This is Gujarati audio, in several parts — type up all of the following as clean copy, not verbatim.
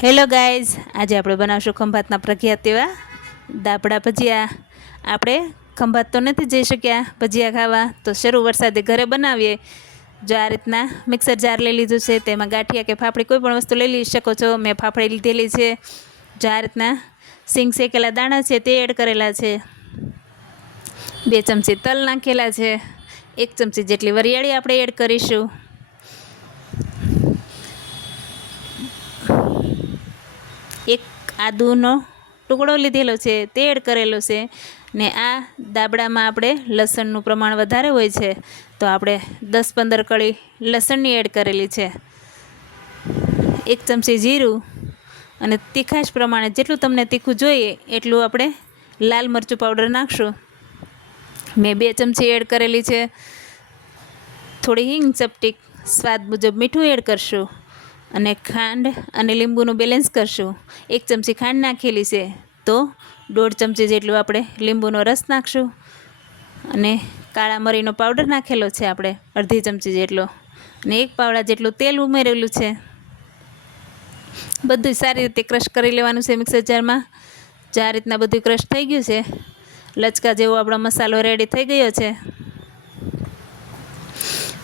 હેલો ગાઈઝ, આજે આપણે બનાવશું ખંભાતના પ્રખ્યાત એવા દાબડા ભજીયા. આપણે ખંભાત તો નથી જઈ શક્યા ભજીયા ખાવા, તો શરૂ વરસાદે ઘરે બનાવીએ. જો આ રીતના મિક્સર જાર લઈ લીધું છે, તેમાં ગાંઠિયા કે ફાફડી કોઈ પણ વસ્તુ લઈ લઈ શકો છો. મેં ફાફડી લીધેલી છે. જો આ રીતના સિંગ શેકેલા દાણા છે તે એડ કરેલા છે. 2 ચમચી તલ નાખેલા છે. 1 ચમચી જેટલી વરિયાળી આપણે એડ કરીશું. એક આદુનો ટુકડો લીધેલો છે તે એડ કરેલો છે. ને આ દાબડામાં આપણે લસણનું પ્રમાણ વધારે હોય છે, તો આપણે 10-15 કળી લસણની એડ કરેલી છે. 1 ચમચી જીરું અને તીખાશ પ્રમાણે જેટલું તમને તીખું જોઈએ એટલું આપણે લાલ મરચું પાવડર નાખશું. મેં 2 ચમચી એડ કરેલી છે. થોડી હિંગ ચપટી, સ્વાદ મુજબ મીઠું એડ કરશું અને ખાંડ અને લીંબુનું બેલેન્સ કરશું. 1 ચમચી ખાંડ નાખેલી છે, તો 1.5 ચમચી જેટલું આપણે લીંબુનો રસ નાખશું. અને કાળા મરીનો પાવડર નાખેલો છે આપણે 1/2 ચમચી જેટલો, અને 1 પાવડા જેટલું તેલ ઉમેરેલું છે. બધું સારી રીતે ક્રશ કરી લેવાનું છે મિક્સર જારમાં. જો આ રીતના બધું ક્રશ થઈ ગયું છે, લચકા જેવો આપણો મસાલો રેડી થઈ ગયો છે.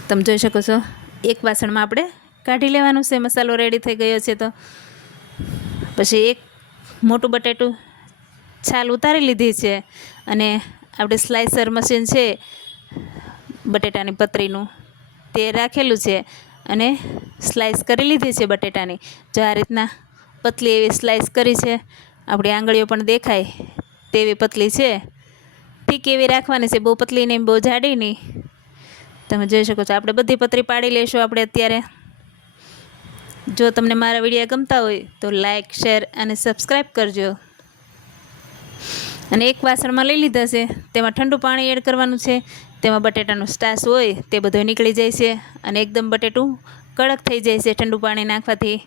તમે જોઈ શકો છો. એક વાસણમાં આપણે કાઢી લેવાનું છે. મસાલો રેડી થઈ ગયો છે. તો પછી એક મોટું બટેટું છાલ ઉતારી લીધી છે, અને આપણે સ્લાઇસર મશીન છે બટેટાની પતરીનું તે રાખેલું છે, અને સ્લાઇસ કરી લીધી છે બટેટાની. જો આ રીતના પતલી એવી સ્લાઇસ કરી છે. આપણી આંગળીઓ પણ દેખાય તેવી પતલી છે. ઠીક એવી રાખવાની છે, બહુ પતલી નહીં, બહુ જાડી નહીં. તમે જોઈ શકો છો. આપણે બધી પતરી પાડી લઈશું આપણે અત્યારે. જો તમને મારા વિડીયો ગમતા હોય તો લાઇક, શેર અને સબસ્ક્રાઈબ કરજો. અને એક વાસણમાં લઈ લીધા છે, તેમાં ઠંડુ પાણી એડ કરવાનું છે. તેમાં બટેટાનો સ્ટાશ હોય તે બધો નીકળી જાય છે, અને એકદમ બટેટું કડક થઈ જાય છે ઠંડુ પાણી નાખવાથી.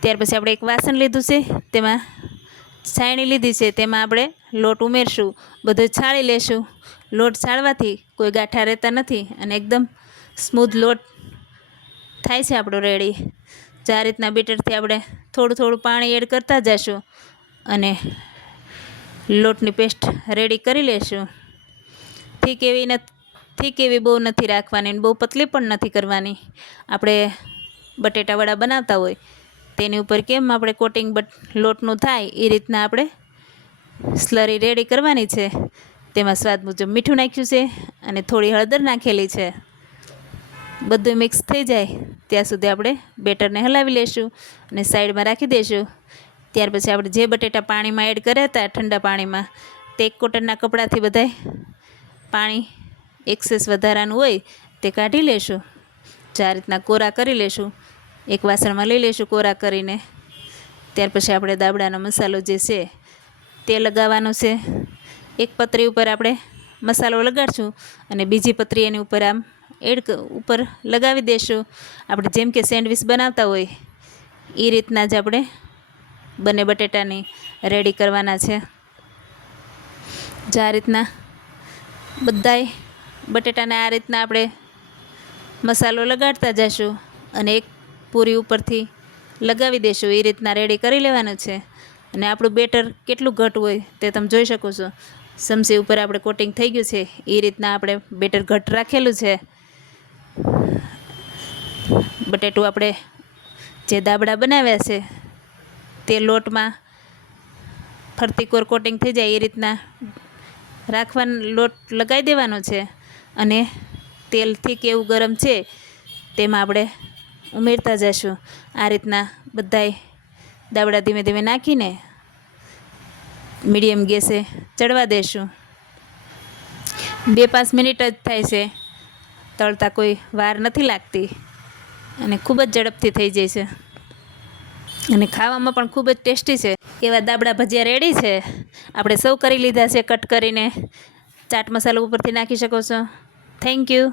ત્યાર પછી આપણે એક વાસણ લીધું છે, તેમાં છાણી લીધી છે, તેમાં આપણે લોટ ઉમેરશું. બધું છાળી લેશું. લોટ છાળવાથી કોઈ ગાંઠા રહેતા નથી, અને એકદમ સ્મૂથ લોટ થાય છે આપણો રેડી. જો આ રીતના બીટરથી આપણે થોડું થોડું પાણી એડ કરતા જઈશું, અને લોટની પેસ્ટ રેડી કરી લેશું. ઠીક એવી બહુ નથી રાખવાની, બહુ પતલી પણ નથી કરવાની. આપણે બટેટાવડા બનાવતા હોય તેની ઉપર કેમ આપણે કોટિંગ લોટનું થાય એ રીતના આપણે સ્લરી રેડી કરવાની છે. તેમાં સ્વાદ મુજબ મીઠું નાખ્યું છે, અને થોડી હળદર નાખેલી છે. બધું મિક્સ થઈ જાય ત્યાં સુધી આપણે બેટરને હલાવી લઈશું અને સાઈડમાં રાખી દઈશું. ત્યાર પછી આપણે જે બટેટા પાણીમાં એડ કર્યા હતા ઠંડા પાણીમાં, તે એક કોટનના કપડાથી બધાય પાણી એક્સેસ વધારાનું હોય તે કાઢી લેશું. જો આ રીતના કોરા કરી લેશું. એક વાસણમાં લઈ લઈશું કોરા કરીને. ત્યાર પછી આપણે દાબડાનો મસાલો જે છે તે લગાવવાનો છે. એક પતરી ઉપર આપણે મસાલો લગાડશું, અને બીજી પતરી એની ઉપર આમ ઉપર લગાવી દઈશું. આપણે જેમ કે સેન્ડવિચ બનાવતા હોય એ રીતના જ આપણે બંને બટેટાની રેડી કરવાના છે. જો આ રીતના બધાય બટેટાને આ રીતના આપણે મસાલો લગાડતા જઈશું, અને એક પૂરી ઉપરથી લગાવી દઈશું. એ રીતના રેડી કરી લેવાનું છે. અને આપણું બેટર કેટલું ઘટ હોય તે તમે જોઈ શકો છો. સમસી ઉપર આપણે કોટિંગ થઈ ગયું છે એ રીતના આપણે બેટર ઘટ રાખેલું છે. બટેટું આપણે જે દાબડા બનાવ્યા છે તે લોટમાં ફરતી કોર કોટિંગ થઈ જાય એ રીતના રાખવાનો લોટ લગાવી દેવાનો છે. અને તેલથી કેવું ગરમ છે તેમાં આપણે ઉમેરતા જઈશું. આ રીતના બધાય દાબડા ધીમે ધીમે નાખીને મીડિયમ ગેસે ચડવા દઈશું. 2-5 મિનિટ જ થાય છે. તળતા કોઈ વાર નથી લાગતી, અને ખૂબ જ ઝડપથી થઈ જાય છે, અને ખાવામાં પણ ખૂબ જ ટેસ્ટી છે. એવા દાબડા ભજીયા રેડી છે. આપણે સર્વ કરી લીધા છે કટ કરીને. ચાટ મસાલો ઉપરથી નાખી શકો છો. Thank you.